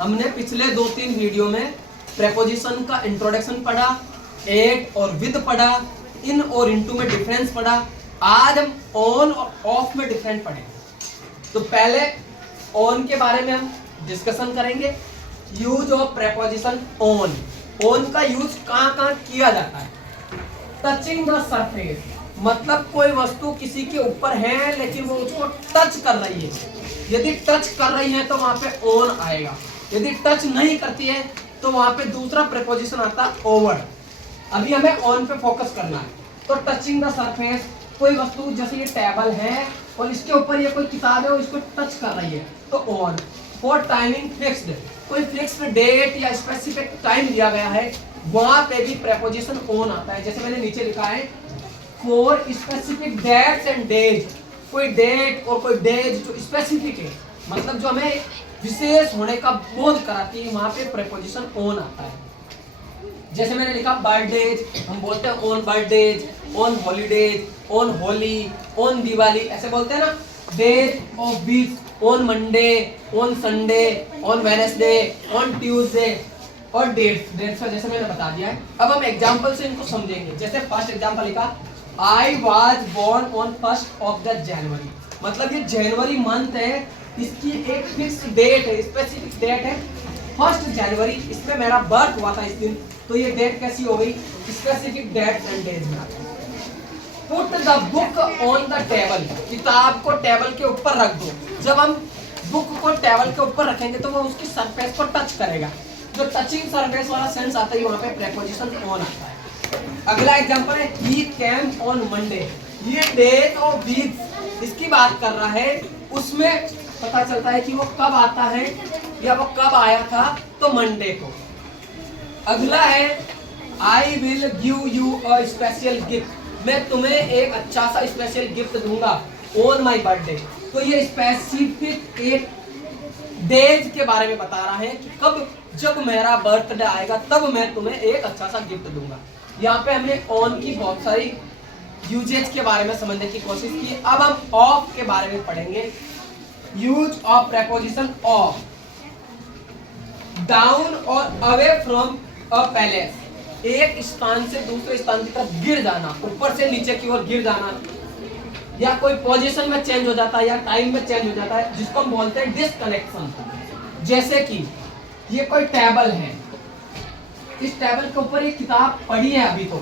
हमने पिछले 2-3 वीडियो में प्रेपोजिशन का इंट्रोडक्शन पढ़ा, एट और विद पढ़ा, इन और इनटू में डिफरेंस पढ़ा। आज हम ऑन और ऑफ में डिफरेंस पढ़ेंगे। तो पहले ऑन के बारे में हम डिस्कशन करेंगे। Use of preposition on. On का यूज कहाँ कहाँ किया जाता है? टचिंग द सरफेस, मतलब कोई वस्तु किसी के ऊपर है लेकिन वो उसको टच कर रही है। यदि टच कर रही है तो वहां पे ऑन आएगा, यदि टच नहीं करती है तो वहां पे दूसरा प्रेपोजिशन आता है ओवर। अभी हमें ऑन पे फोकस करना है। तो टचिंग द सरफेस, कोई वस्तु जैसे ये टेबल है और इसके ऊपर ये कोई किताब है और इसको टच कर रही है तो ऑन। फॉर टाइमिंग फिक्स्ड, कोई फिक्स्ड डेट या स्पेसिफिक टाइम दिया गया है वहां पे भी प्रेपोजिशन ऑन आता है। जैसे मैंने नीचे लिखा है for specific dates and days, कोई डेट और कोई डेज जो स्पेसिफिक है, मतलब जो हमें विशेष होने का बोध कराती है, वहां पे प्रेपोजिशन ऑन आता है। जैसे मैंने लिखा बर्थडेज, हम बोलते हैं on birthdays, on holidays, on Holi, on Diwali, ऐसे बोलते हैं ना। Days of week, on Monday, on Sunday, on Wednesday, on Tuesday और डेट्स का जैसे मैंने बता दिया है। अब हम एग्जांपल से इनको समझेंगे। जैसे फर्स्ट एग्जांपल लिखा I was born on 1st of the January, मतलब ये जनवरी मंथ है, इसकी एक फिक्स डेट है, स्पेसिफिक डेट है 1st जनवरी, इसमें मेरा बर्थ हुआ था इस दिन। तो ये डेट कैसी हो गई? स्पेसिफिक डेट एंड डेज में। Put the book on the table, किताब को टेबल के ऊपर रख दो। जब हम बुक को टेबल के ऊपर रखेंगे तो वो उसकी सरफेस को टच करेगा। जो टचिंग सरफेस वाला सेंस आता है वहां पे प्रेपोजिशन ऑन आता है। अगला एग्जांपल है he came on Monday, ये डेज और वीक इसकी बात कर रहा है, उसमें पता चलता है कि वो कब आता है या वो कब आया था, तो मंडे को। अगला है I will give you a special gift, मैं तुम्हें एक अच्छा सा स्पेशल गिफ्ट दूंगा on my birthday। तो ये स्पेसिफिक एक डेज के बारे में बता रहा है कि कब, जब मेरा बर्थडे आएगा तब मैं तुम्हें एक अच्छा सा गिफ्ट दूंगा। यहाँ पे हमने ऑन की बहुत सारी यूजेज के बारे में समझने की कोशिश की। अब हम ऑफ के बारे में पढ़ेंगे। Use of preposition of, down और अवे फ्रॉम अ पैलेस, एक स्थान से दूसरे स्थान की तरफ गिर जाना, ऊपर से नीचे की ओर गिर जाना, या कोई पोजीशन में चेंज हो जाता है या टाइम में चेंज हो जाता है, जिसको हम बोलते हैं डिस्कनेक्शन। जैसे कि ये कोई टेबल है, इस टेबल के ऊपर ये किताब पड़ी है, अभी तो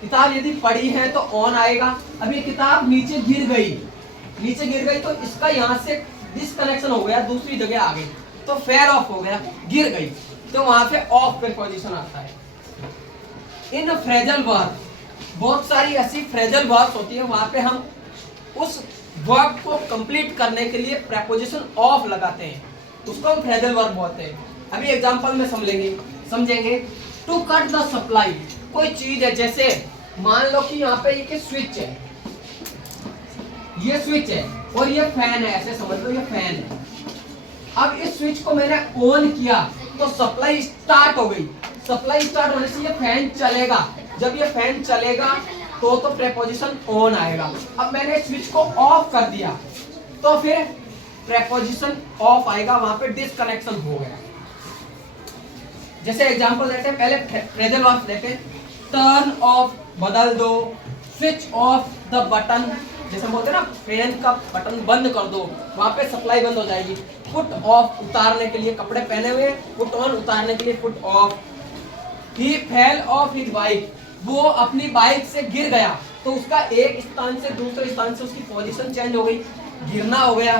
किताब यदि पड़ी है तो ऑन आएगा। अभी किताब नीचे गिर गई तो इसका यहाँ से डिस्कनेक्शन हो गया, दूसरी जगह आ गई तो फेयर ऑफ हो गया, गिर गई, तो वहां पे ऑफ प्रीपोजिशन आता है। इन फ्रेजल वर्ब, बहुत सारी ऐसी फ्रेजल वर्ब्स होती है, वहां पे हम उस वर्ब को कंप्लीट करने के लिए प्रीपोजिशन ऑफ लगाते हैं, उसको हम फ्रेजल वर्ब बोलते हैं। अभी एग्जांपल में समझेंगे। टू कट द सप्लाई, कोई चीज है, जैसे मान लो कि यहाँ पे ये स्विच है, ये स्विच है और ये फैन है, ऐसे समझ लो ये फैन है। अब इस स्विच को मैंने ऑन किया तो सप्लाई स्टार्ट हो गई, सप्लाई स्टार्ट होने से ये फैन चलेगा। जब ये फैन चलेगा तो प्रेपोजिशन ऑन आएगा। अब मैंने स्विच को ऑफ कर दिया तो फिर प्रेपोजिशन ऑफ आएगा, वहां पे डिस्कनेक्शन हो गया। जैसे एग्जांपल देते हैं, पहले फ्रेजल वर्ब देते हैं। टर्न ऑफ, बदल दो। स्विच ऑफ द बटन, जैसे बोलते हैं ना फैन का बटन बंद कर दो, वहां पे सप्लाई बंद हो जाएगी। फुट ऑफ, उतारने के लिए, कपड़े पहने हुए, फुट ऑन, उतारने के लिए foot of. He fell off his bike, वो अपनी बाइक से गिर गया तो उसका एक स्थान से दूसरे स्थान से उसकी पोजीशन चेंज हो गई, गिरना हो गया।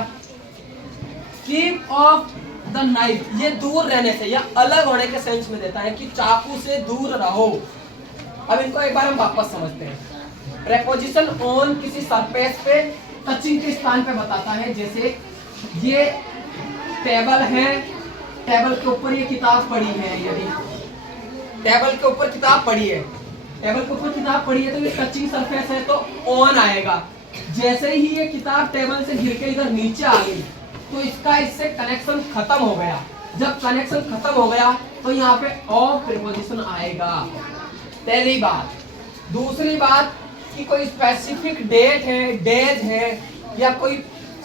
कीप ऑफ द नाइफ, ये दूर रहने से या अलग होने के सेंस में देता है कि चाकू से दूर रहो। अब इनको एक बार हम वापस समझते हैं। प्रेपोजिशन ऑन किसी सरफेस पे टचिंग के स्थान पे बताता है। जैसे ये टेबल है, टेबल के ऊपर ये किताब पड़ी है, यदि टेबल के ऊपर किताब पड़ी है, टेबल के ऊपर किताब पड़ी है तो ये टचिंग सरफेस है तो ऑन आएगा। जैसे ही ये किताब टेबल से गिर के इधर नीचे आ गई तो इसका इससे कनेक्शन खत्म हो गया। जब कनेक्शन खत्म हो गया तो यहाँ पे ऑफ प्रीपोजिशन आएगा, पहली बात। दूसरी बात कि कोई स्पेसिफिक डेट है, डेज है, या कोई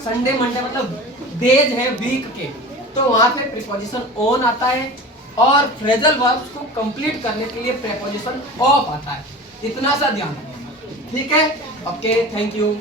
संडे मंडे मतलब डेज है वीक के, तो वहां पे प्रीपोजिशन ऑन आता है और फ्रेजल वर्ब्स को कंप्लीट करने के लिए प्रीपोजिशन ऑफ आता है। इतना सा ध्यान रखना, ठीक है? Okay, thank you.